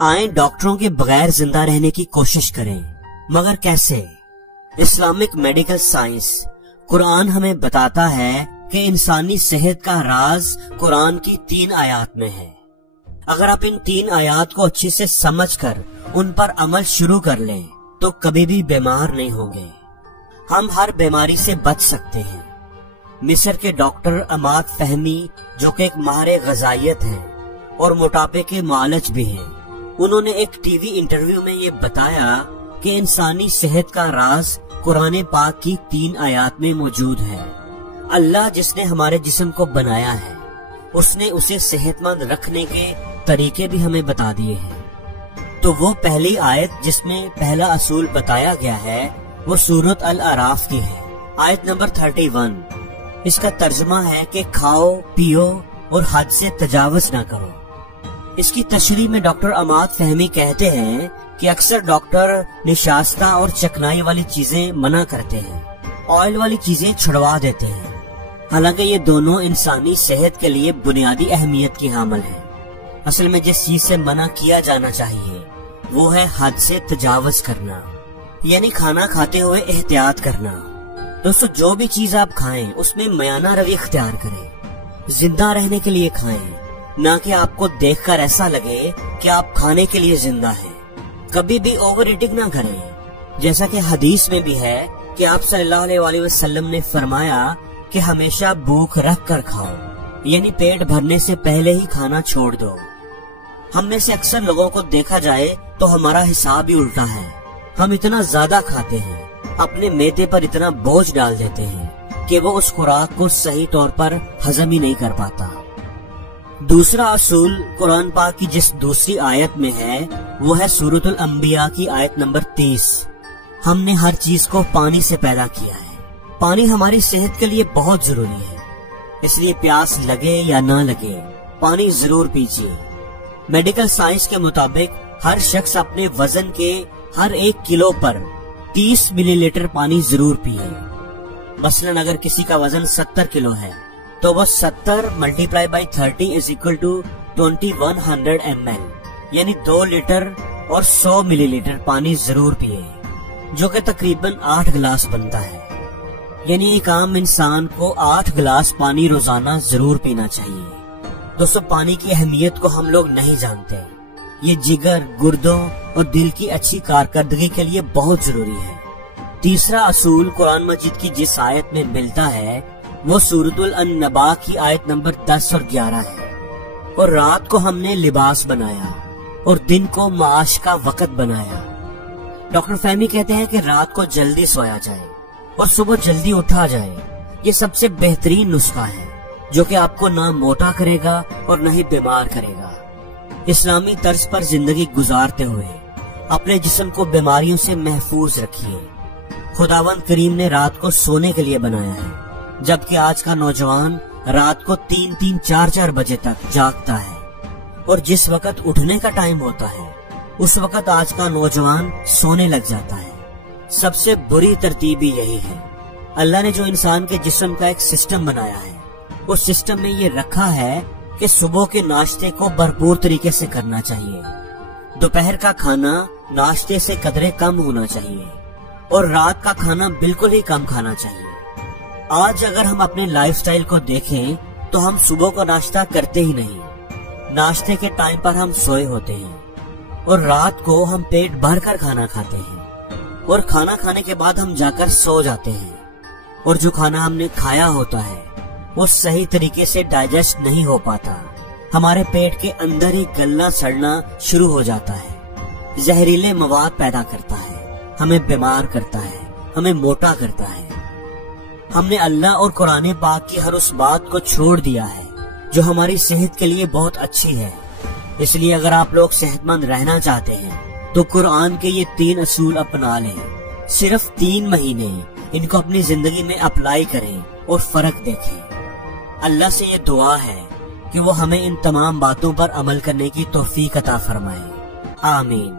آئیں ڈاکٹروں کے بغیر زندہ رہنے کی کوشش کریں، مگر کیسے؟ اسلامک میڈیکل سائنس قرآن ہمیں بتاتا ہے کہ انسانی صحت کا راز قرآن کی 3 آیات میں ہے۔ اگر آپ ان 3 آیات کو اچھے سے سمجھ کر ان پر عمل شروع کر لیں تو کبھی بھی بیمار نہیں ہوں گے۔ ہم ہر بیماری سے بچ سکتے ہیں۔ مصر کے ڈاکٹر عماد فہمی، جو کہ ایک ماہر غذائیت ہیں اور موٹاپے کے معالج بھی ہیں، انہوں نے ایک ٹی وی انٹرویو میں یہ بتایا کہ انسانی صحت کا راز قرآن پاک کی 3 آیات میں موجود ہے۔ اللہ جس نے ہمارے جسم کو بنایا ہے، اس نے اسے صحت مند رکھنے کے طریقے بھی ہمیں بتا دیے ہیں۔ تو وہ پہلی آیت جس میں پہلا اصول بتایا گیا ہے وہ سورۃ الاعراف کی ہے، آیت نمبر 31۔ اس کا ترجمہ ہے کہ کھاؤ پیو اور حد سے تجاوز نہ کرو۔ اس کی تشریح میں ڈاکٹر عماد فہمی کہتے ہیں کہ اکثر ڈاکٹر نشاستہ اور چکنائی والی چیزیں منع کرتے ہیں، آئل والی چیزیں چھڑوا دیتے ہیں، حالانکہ یہ دونوں انسانی صحت کے لیے بنیادی اہمیت کی حامل ہیں۔ اصل میں جس چیز سے منع کیا جانا چاہیے وہ ہے حد سے تجاوز کرنا، یعنی کھانا کھاتے ہوئے احتیاط کرنا۔ دوستو، جو بھی چیز آپ کھائیں اس میں میانہ روی اختیار کریں، زندہ رہنے کے لیے کھائیں، نہ کہ آپ کو دیکھ کر ایسا لگے کہ آپ کھانے کے لیے زندہ ہیں۔ کبھی بھی اوور ایٹنگ نہ کریں، جیسا کہ حدیث میں بھی ہے کہ آپ صلی اللہ علیہ وسلم نے فرمایا کہ ہمیشہ بھوک رکھ کر کھاؤ، یعنی پیٹ بھرنے سے پہلے ہی کھانا چھوڑ دو۔ ہم میں سے اکثر لوگوں کو دیکھا جائے تو ہمارا حساب ہی الٹا ہے۔ ہم اتنا زیادہ کھاتے ہیں، اپنے معدے پر اتنا بوجھ ڈال دیتے ہیں کہ وہ اس خوراک کو صحیح طور پر ہضم ہی نہیں کر پاتا۔ دوسرا اصول قرآن پاک کی جس دوسری آیت میں ہے وہ ہے سورۃ الانبیاء کی آیت نمبر 30۔ ہم نے ہر چیز کو پانی سے پیدا کیا ہے۔ پانی ہماری صحت کے لیے بہت ضروری ہے، اس لیے پیاس لگے یا نہ لگے پانی ضرور پیجیے۔ میڈیکل سائنس کے مطابق ہر شخص اپنے وزن کے ہر 1 کلو پر 30 ملی لیٹر پانی ضرور پیے۔ مثلاً اگر کسی کا وزن 70 کلو ہے تو وہ 70 multiply by 30 is equal to 2100 ml، یعنی 2 لیٹر اور 100 ملی لیٹر پانی ضرور پیے، جو کہ تقریباً 8 گلاس بنتا ہے۔ یعنی ایک عام انسان کو 8 گلاس پانی روزانہ ضرور پینا چاہیے۔ دوستو، پانی کی اہمیت کو ہم لوگ نہیں جانتے۔ یہ جگر، گردوں اور دل کی اچھی کارکردگی کے لیے بہت ضروری ہے۔ تیسرا اصول قرآن مجید کی جس آیت میں ملتا ہے وہ سورۃ النبا کی آیت نمبر 10 اور 11 ہے۔ اور رات کو ہم نے لباس بنایا اور دن کو معاش کا وقت بنایا۔ ڈاکٹر فہمی کہتے ہیں کہ رات کو جلدی سویا جائے اور صبح جلدی اٹھا جائے۔ یہ سب سے بہترین نسخہ ہے جو کہ آپ کو نہ موٹا کرے گا اور نہ ہی بیمار کرے گا۔ اسلامی طرز پر زندگی گزارتے ہوئے اپنے جسم کو بیماریوں سے محفوظ رکھیے۔ خداوند کریم نے رات کو سونے کے لیے بنایا ہے، جبکہ آج کا نوجوان رات کو 3-3 4-4 بجے تک جاگتا ہے، اور جس وقت اٹھنے کا ٹائم ہوتا ہے اس وقت آج کا نوجوان سونے لگ جاتا ہے۔ سب سے بری ترتیب ہی یہی ہے۔ اللہ نے جو انسان کے جسم کا ایک سسٹم بنایا ہے، اس سسٹم میں یہ رکھا ہے کہ صبح کے ناشتے کو بھرپور طریقے سے کرنا چاہیے، دوپہر کا کھانا ناشتے سے قدرے کم ہونا چاہیے، اور رات کا کھانا بالکل ہی کم کھانا چاہیے۔ آج اگر ہم اپنے لائف سٹائل کو دیکھیں تو ہم صبح کو ناشتہ کرتے ہی نہیں، ناشتے کے ٹائم پر ہم سوئے ہوتے ہیں، اور رات کو ہم پیٹ بھر کر کھانا کھاتے ہیں، اور کھانا کھانے کے بعد ہم جا کر سو جاتے ہیں، اور جو کھانا ہم نے کھایا ہوتا ہے وہ صحیح طریقے سے ڈائجسٹ نہیں ہو پاتا، ہمارے پیٹ کے اندر ہی گلنا سڑنا شروع ہو جاتا ہے، زہریلے مواد پیدا کرتا ہے، ہمیں بیمار کرتا ہے، ہمیں موٹا کرتا ہے۔ ہم نے اللہ اور قرآن پاک کی ہر اس بات کو چھوڑ دیا ہے جو ہماری صحت کے لیے بہت اچھی ہے۔ اس لیے اگر آپ لوگ صحت مند رہنا چاہتے ہیں تو قرآن کے یہ 3 اصول اپنا لیں، صرف 3 مہینے ان کو اپنی زندگی میں اپلائی کریں اور فرق دیکھیں۔ اللہ سے یہ دعا ہے کہ وہ ہمیں ان تمام باتوں پر عمل کرنے کی توفیق عطا فرمائے، آمین۔